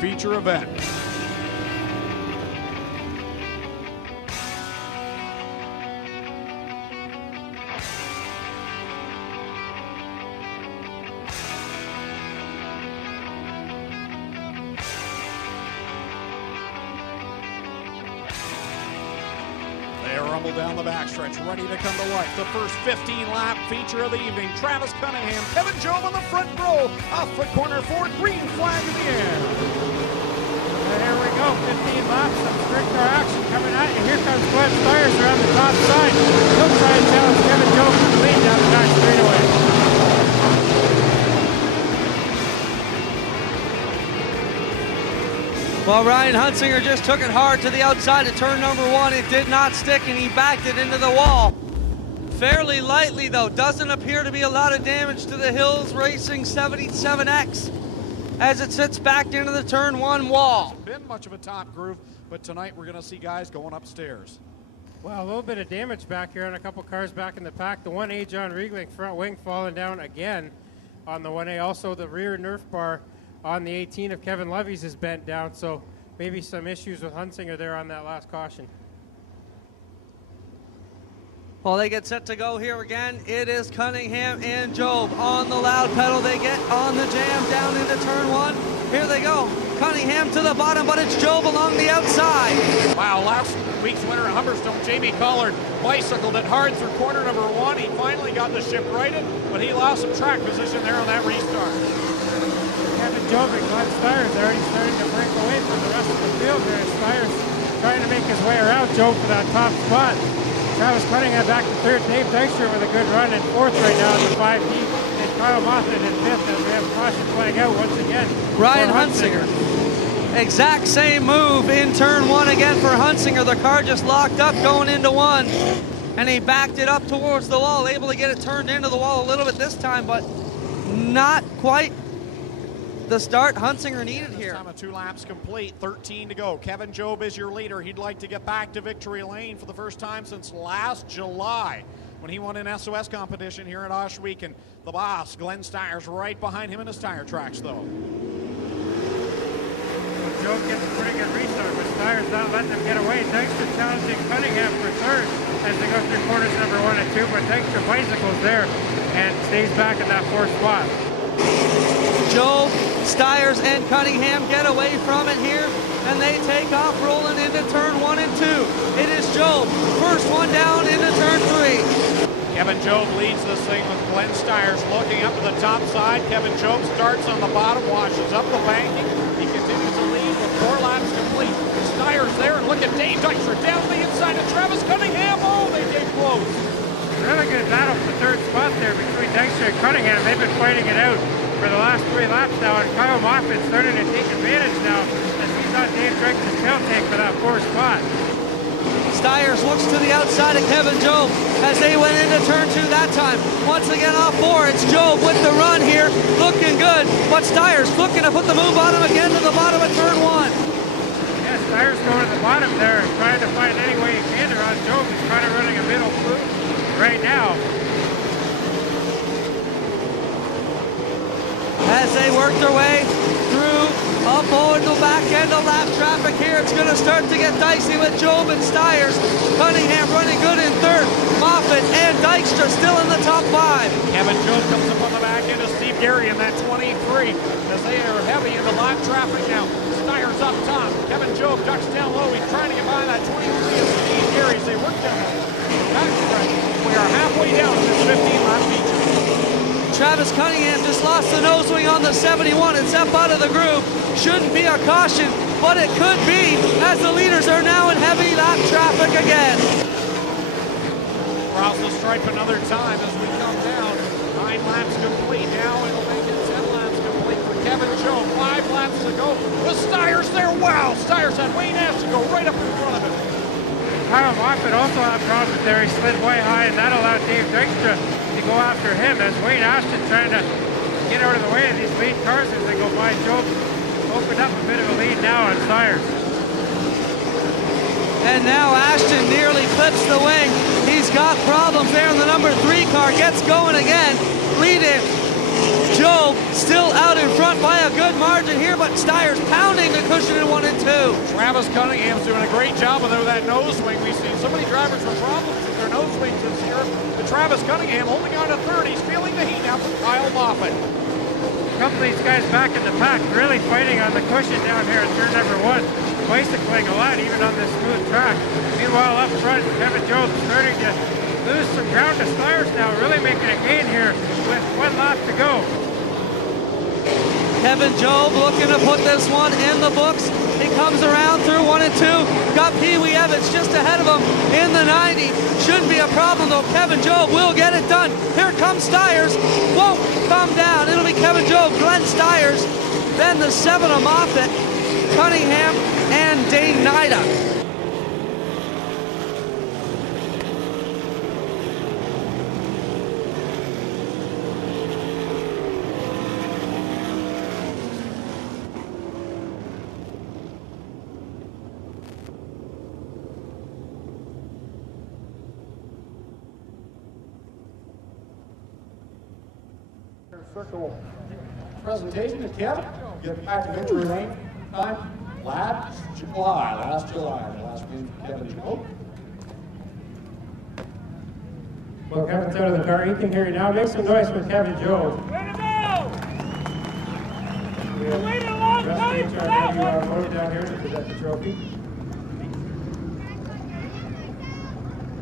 feature event. They rumble down the backstretch, ready to come to life. The first 15-lap feature of the evening. Travis Cunningham, Kevin Job on the front row. Off the corner for green flag in the air. And here we go, 15 laps, some sprint car action coming at you. Here comes Glenn Stiers around the top side. He'll try and challenge Kevin Job to the lead down the back straightaway. Well, Ryan Hunsinger just took it hard to the outside of turn number 1. It did not stick, and he backed it into the wall. Fairly lightly, though. Doesn't appear to be a lot of damage to the Hills Racing 77X as it sits back into the turn 1 wall. Been much of a top groove, but tonight we're going to see guys going upstairs. Well, a little bit of damage back here on a couple cars back in the pack. The 1A John Riegling front wing falling down again on the 1A. Also, the rear Nerf bar on the 18 of Kevin Levy's is bent down, so maybe some issues with Hunsinger there on that last caution. Well, they get set to go here again. It is Cunningham and Job on the loud pedal. They get on the jam down into turn 1. Here they go. Cunningham to the bottom, but it's Job along the outside. Wow, last week's winner at Humberstone, Jamie Collard, bicycled it hard through corner number 1. He finally got the ship righted, but he lost some track position there on that restart. Kevin Job and Glenn Stiers already starting to break away from the rest of the field there. Stiers trying to make his way around Job for that top spot. Travis Cunningham back to third. Dave Dykstra with a good run in fourth right now in the 5D. And Kyle Moffat in fifth as we have caution flag out once again. Ryan Hunsinger. Exact same move in turn 1 again for Hunsinger. The car just locked up going into 1. And he backed it up towards the wall, able to get it turned into the wall a little bit this time, but not quite the start Hunsinger needed here. Time of 2 laps complete, 13 to go. Kevin Job is your leader. He'd like to get back to victory lane for the first time since last July when he won an SOS competition here at Ohsweken. The boss, Glenn Stiers, right behind him in his tire tracks, though. Job gets a pretty good restart, but Stiers not letting him get away. Dykstra challenging Cunningham for third as they go through corners number 1 and 2, but Dykstra bicycles there and stays back in that 4th spot. Job, Stiers, and Cunningham get away from it here, and they take off rolling into turn 1 and 2. It is Job, first one down into turn 3. Kevin Job leads this thing with Glenn Stiers looking up to the top side. Kevin Job starts on the bottom, washes up the banking. He continues to lead with 4 laps complete. Stiers there, and look at Dave Dykstra down the inside of Travis Cunningham. Oh, they get close. Really good battle for the third spot there between Dykstra and Cunningham. They've been fighting it out for the last 3 laps now, and Kyle Moffat's starting to take advantage now as he's on Dave Dykstra's tail tank for that 4th spot. Stiers looks to the outside of Kevin Job as they went into turn 2 that time. Once again off 4, it's Job with the run here, looking good, but Stiers looking to put the move on him again to the bottom of turn 1. Yeah, Stiers going to the bottom there, trying to find any way he can around Job. He's kind of running a middle move right now. As they work their way through up on the back end of lap traffic here, it's going to start to get dicey with Job and Stiers. Cunningham running good in third. Moffat and Dykstra still in the top 5. Kevin Job comes up on the back end of Steve Gary in that 23 as they are heavy into lap traffic now. Stiers up top. Kevin Job ducks down low. He's trying to get by that 23 of Steve Gary as they work down the back stretch. We are halfway down to this 15-lap feature. Travis Cunningham just lost the nose wing on the 71 and stepped out of the groove. Shouldn't be a caution, but it could be as the leaders are now in heavy lap traffic again. Across the stripe another time as we come down. 9 laps complete. Now it'll make it 10 laps complete for Kevin Job. 5 laps to go with Stiers there. Wow, Stiers had Wayne Ashton go right up in front of him. Kyle Moffat also had problems there. He slid way high, and that allowed Dave Dykstra to go after him as Wayne Ashton trying to get out of the way of these lead cars as they go by. Job opened up a bit of a lead now on Stiers. And now Ashton nearly clips the wing. He's got problems there, and the number 3 car gets going again. Lead in. Job still out in front by a good good margin here, but Steyer's pounding the cushion in 1 and 2. Travis Cunningham's doing a great job with that nose swing. We've seen so many drivers with problems with their nose swings this year. But Travis Cunningham holding on to third. He's feeling the heat now from Kyle Moffitt. A couple of these guys back in the pack really fighting on the cushion down here in turn number 1. Bicycling a lot, even on this smooth track. Meanwhile, up front, Kevin Jones starting to lose some ground to Steyers now, really making a gain here with 1 lap to go. Kevin Job looking to put this one in the books. He comes around through 1 and 2. Got Pee Wee Evans just ahead of him in the 90. Shouldn't be a problem though. Kevin Job will get it done. Here comes Steyers. Won't come down. It'll be Kevin Job, Glenn Steyers, then the 7 of Moffitt, Cunningham, and Dane Nida. Circle presentation to Kevin. Get back to victory lane. Time last July, the last win for Kevin Job. Well, Kevin's out of the car. He can hear you now. Make some noise for Kevin Job. Way to go! You waited a long time for that one. Down here to present the trophy.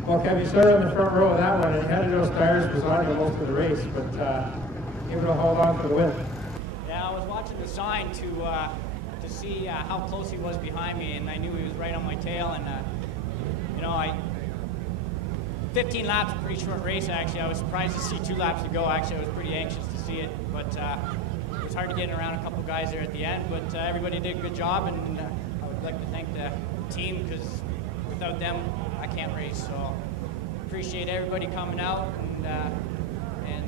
Well, Kevin, you started on the front row of that one, and you had to know Steyers was on the most of the race, but able to hold on for the win. Yeah, I was watching the sign to see how close he was behind me, and I knew he was right on my tail. And you know, 15 laps, a pretty short race actually. I was surprised to see 2 laps to go. Actually, I was pretty anxious to see it, but it was hard to get around a couple guys there at the end. But everybody did a good job, and I would like to thank the team because without them, I can't race. So appreciate everybody coming out and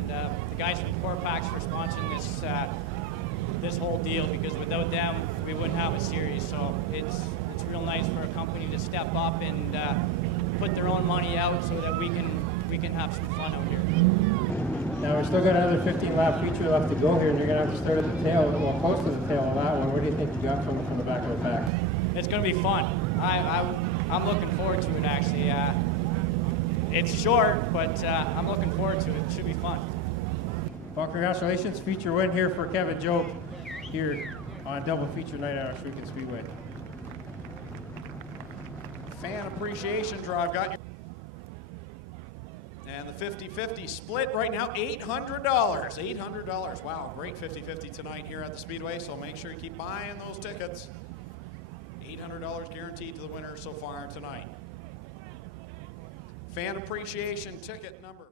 the guys from CorrPAK for sponsoring this whole deal, because without them we wouldn't have a series. So it's real nice for a company to step up and put their own money out so that we can have some fun out here. Now we've still got another 15 lap feature left to go here, and you're going to have to start at the tail, well, close to the tail of that one. What do you think you got from the back of the pack? It's going to be fun. I'm looking forward to it actually. It's short, but I'm looking forward to it. It should be fun. Well, congratulations, feature win here for Kevin Job here on double feature night at Ohsweken Speedway. Fan appreciation drive got you. And the 50-50 split right now, $800. $800. Wow, great 50-50 tonight here at the Speedway, so make sure you keep buying those tickets. $800 guaranteed to the winner so far tonight. Fan appreciation ticket number